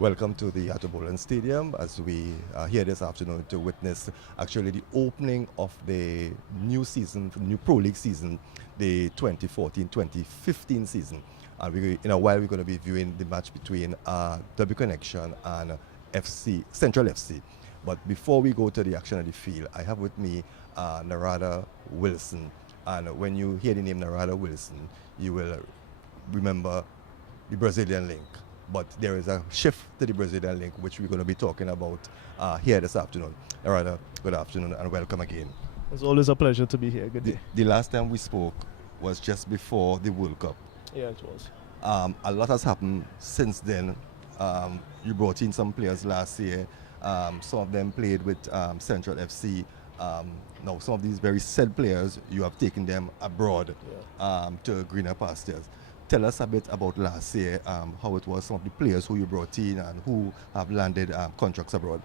Welcome to the Atobolan Stadium as we are here this afternoon to witness actually the opening of the new season, new Pro League season, the 2014-2015 season. And in a while we're going to be viewing the match between W Connection and Central FC. But before we go to the action of the field, I have with me Narada Wilson. And when you hear the name Narada Wilson, you will remember the Brazilian link. But there is a shift to the Brazilian link, which we're going to be talking about here this afternoon. Narada, good afternoon and welcome again. It's always a pleasure to be here. Good day. The last time we spoke was just before the World Cup. Yeah, it was. A lot has happened since then. You brought in some players last year. Some of them played with Central FC. Now, some of these very said players, you have taken them abroad to greener pastures. Tell us a bit about last year, how it was, some of the players who you brought in and who have landed contracts abroad.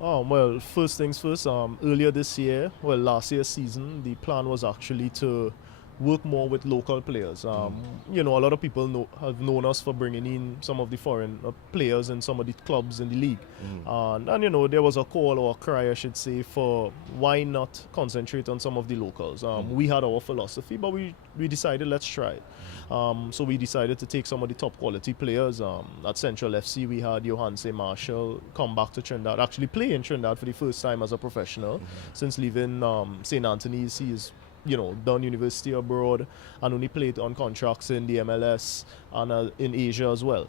Well, first things first, earlier this year, last year's season, the plan was actually to work more with local players. You know, a lot of people have known us for bringing in some of the foreign players in some of the clubs in the league. And, you know, there was a call or a cry, I should say, for why not concentrate on some of the locals. We had our philosophy, but we decided let's try it. So we decided to take some of the top quality players. At Central FC, we had Johanse Marshall come back to Trinidad, actually play in Trinidad for the first time as a professional. Since leaving St. Anthony's, he is done university abroad and only played on contracts in the MLS and in Asia as well.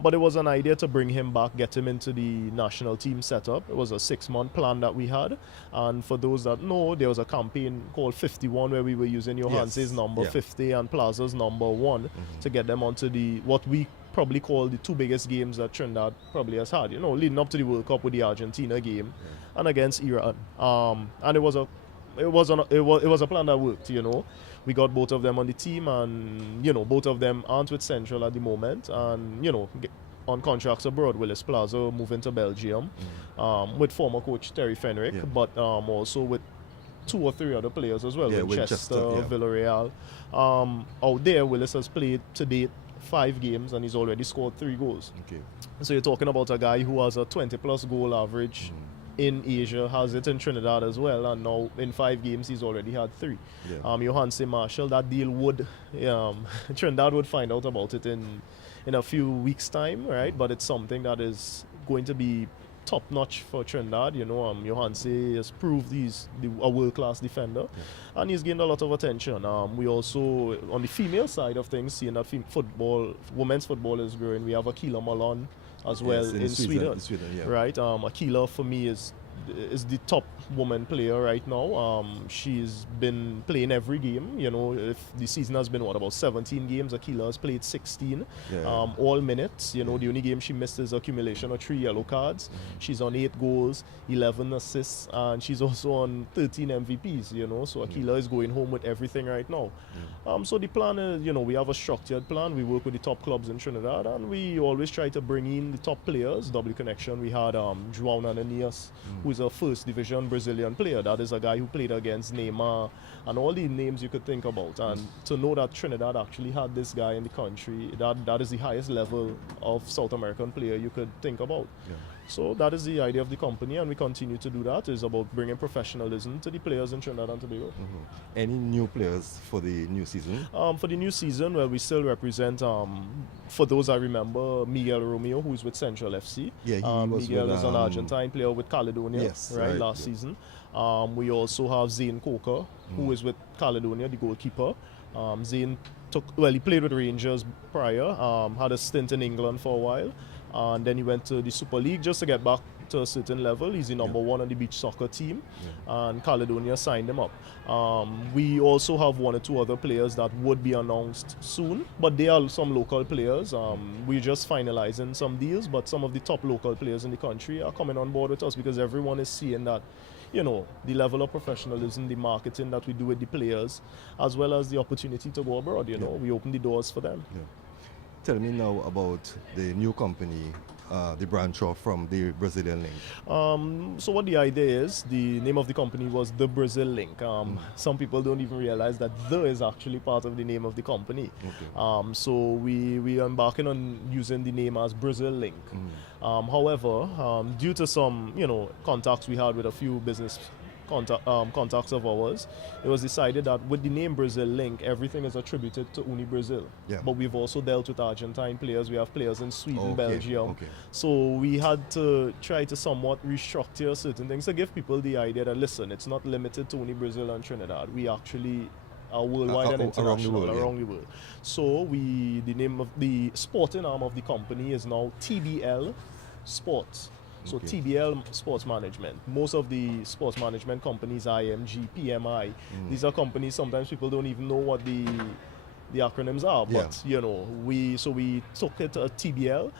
But it was an idea to bring him back, get him into the national team setup. It was a 6-month plan that we had. And for those that know, there was a campaign called 51 where we were using Johanse's number 50 and Plaza's number 1 to get them onto what we probably call the 2 biggest games that Trinidad probably has had, leading up to the World Cup with the Argentina game and against Iran. And it was a plan that worked, We got both of them on the team and, both of them aren't with Central at the moment and, on contracts abroad. Willis Plaza moving to Belgium with former coach Terry Fenrick, but also with 2 or 3 other players as well, Winchester, Villarreal. Out there, Willis has played to date 5 games and he's already scored 3 goals. So you're talking about a guy who has a 20-plus goal average in Asia, has it in Trinidad as well, and now in 5 games he's already had 3. Johanse Marshall, that deal would Trinidad would find out about it in a few weeks' time, right? But it's something that is going to be top-notch for Trinidad. Johanse has proved he's a world-class defender, and he's gained a lot of attention. We also, on the female side of things, seeing that women's football is growing, we have Akila Malon as well in Sweden, right? Akila for me is the top woman player right now. She's been playing every game. If the season has been about 17 games, Akila has played 16, all minutes. The only game she missed is accumulation of 3 yellow cards. She's on 8 goals, 11 assists, and she's also on 13 MVPs. So Akila is going home with everything right now. So the plan is, we have a structured plan. We work with the top clubs in Trinidad, and we always try to bring in the top players. W Connection, we had João Ananias, who is a first division Brazilian player. That is a guy who played against Neymar and all the names you could think about. And to know that Trinidad actually had this guy in the country, that is the highest level of South American player you could think about. So that is the idea of the company, and we continue to do that. It's about bringing professionalism to the players in Trinidad and Tobago. Any new players for the new season? For the new season, we still represent, for those I remember, Miguel Romeo, who's with Central FC. Miguel is an Argentine player with Caledonia, last season. We also have Zane Coker, who is with Caledonia, the goalkeeper. Zane he played with Rangers prior, had a stint in England for a while, and then he went to the Super League just to get back to a certain level. He's the number 1 on the beach soccer team, and Caledonia signed him up. We also have 1 or 2 other players that would be announced soon, but they are some local players. We're just finalizing some deals, but some of the top local players in the country are coming on board with us because everyone is seeing that the level of professionalism, the marketing that we do with the players, as well as the opportunity to go abroad, we open the doors for them. Tell me now about the new company, the branch off from the Brazilian link? So what the idea is, the name of the company was the Brazil Link. Some people don't even realize that the is actually part of the name of the company. Okay. So we are embarking on using the name as Brazil Link. However, due to some contacts we had with a few business contacts of ours, it was decided that with the name Brazil Link, everything is attributed to Uni Brazil. Yeah. But we've also dealt with Argentine players. We have players in Sweden, Okay, Belgium. okay. So we had to try to somewhat restructure certain things to give people the idea that, listen, it's not limited to only Brazil and Trinidad. We actually are worldwide and international, around the world. So the name of the sporting arm of the company is now TBL Sports. So Okay. TBL Sports Management. Most of the sports management companies, IMG, PMI, these are companies sometimes people don't even know what the acronyms are. Yeah. But we took it to TBL.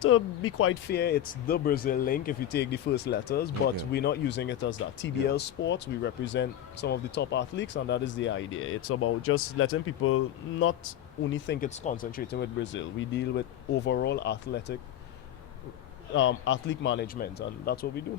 To be quite fair, it's the Brazil Link if you take the first letters, but Okay. we're not using it as that. TBL Sports, we represent some of the top athletes, and that is the idea. It's about just letting people not only think it's concentrating with Brazil. We deal with overall athlete management, and that's what we do.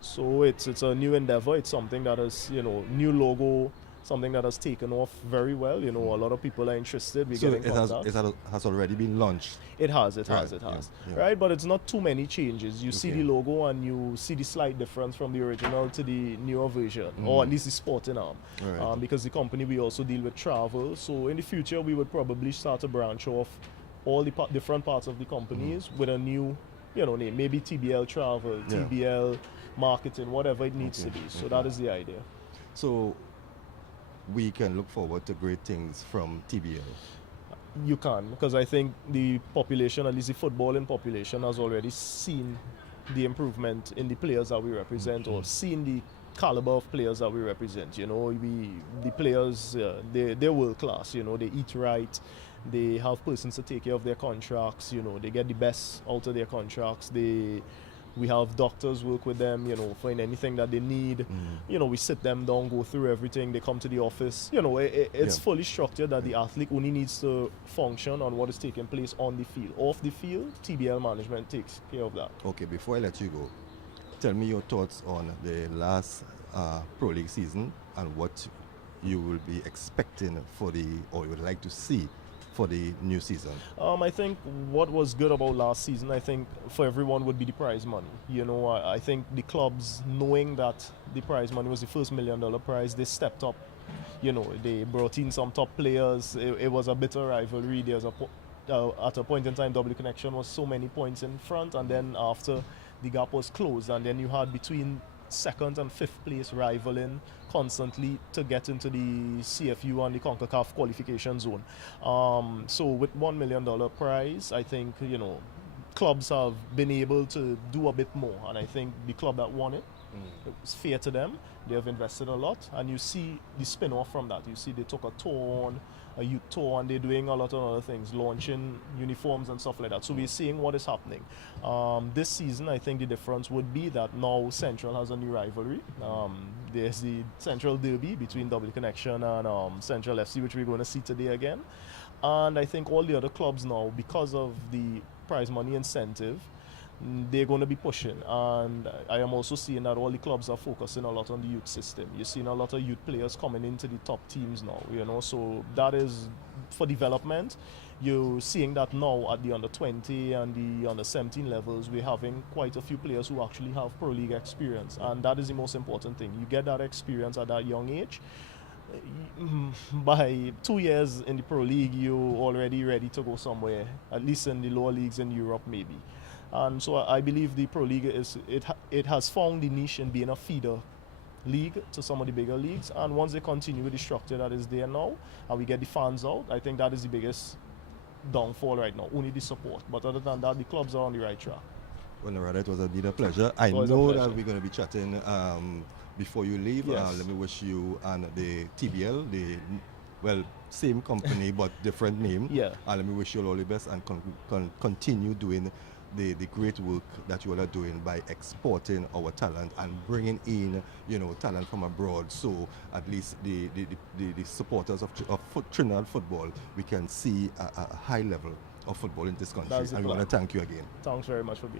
So it's a new endeavor. It's something that is new logo, something that has taken off very well. A lot of people are interested. We So get in contact. it has already been launched. It has, Right, yeah. right? But it's not too many changes. You see Okay. the logo and you see the slight difference from the original to the newer version, or at least the sporting arm. Right. Because the company, we also deal with travel. So in the future, we would probably start to branch off all the different parts of the companies with a new name, maybe TBL Travel, Yeah. TBL Marketing, whatever it needs Okay, to be. So okay. that is the idea. So we can look forward to great things from TBL. You can, because I think the population, at least the footballing population, has already seen the improvement in the players that we represent, or seen the caliber of players that we represent. The players, they're world class. They eat right. They have persons to take care of their contracts. They get the best out of their contracts. We have doctors work with them, for anything that they need. We sit them down, go through everything. They come to the office. It's Yeah. fully structured that the athlete only needs to function on what is taking place on the field. Off the field, TBL management takes care of that. Okay, before I let you go, tell me your thoughts on the last Pro League season and what you will be expecting or you would like to see for the new season. I think what was good about last season, I think for everyone, would be the prize money. I think the clubs, knowing that the prize money was the first $1 million prize, they stepped up. They brought in some top players. It was a bitter rivalry. At a point in time, W Connection was so many points in front, and then after, the gap was closed, and then you had between second and fifth place rivaling constantly to get into the CFU and the CONCACAF qualification zone. So with $1 million prize, I think clubs have been able to do a bit more, and I think the club that won it, it was fair to them. They have invested a lot, and you see the spin-off from that. You see they took a youth tour, and they're doing a lot of other things, launching uniforms and stuff like that. So we're seeing what is happening. This season, I think the difference would be that now Central has a new rivalry. There's the Central Derby between W Connection and Central FC, which we're going to see today again. And I think all the other clubs now, because of the prize money incentive, they're going to be pushing, and I am also seeing that all the clubs are focusing a lot on the youth system. You're seeing a lot of youth players coming into the top teams now, so that is for development. You're seeing that now at the under 20 and the under 17 levels. We're having quite a few players who actually have Pro League experience, and that is the most important thing. You get that experience at that young age. By 2 years in the Pro League, you're already ready to go somewhere, at least in the lower leagues in Europe maybe. And so I believe the Pro League it has found the niche in being a feeder league to some of the bigger leagues. And once they continue with the structure that is there now, and we get the fans out, I think that is the biggest downfall right now. Only the support. But other than that, the clubs are on the right track. Well, Narada, it was a pleasure. I know that we're going to be chatting before you leave. Yes. Let me wish you and the TBL, same company but different name. Yeah. And let me wish you all the best and continue doing the great work that you all are doing by exporting our talent and bringing in talent from abroad, so at least the supporters of Trinidad football, we can see a high level of football in this country. That's the And we plan. want to thank you again. Thanks very much for being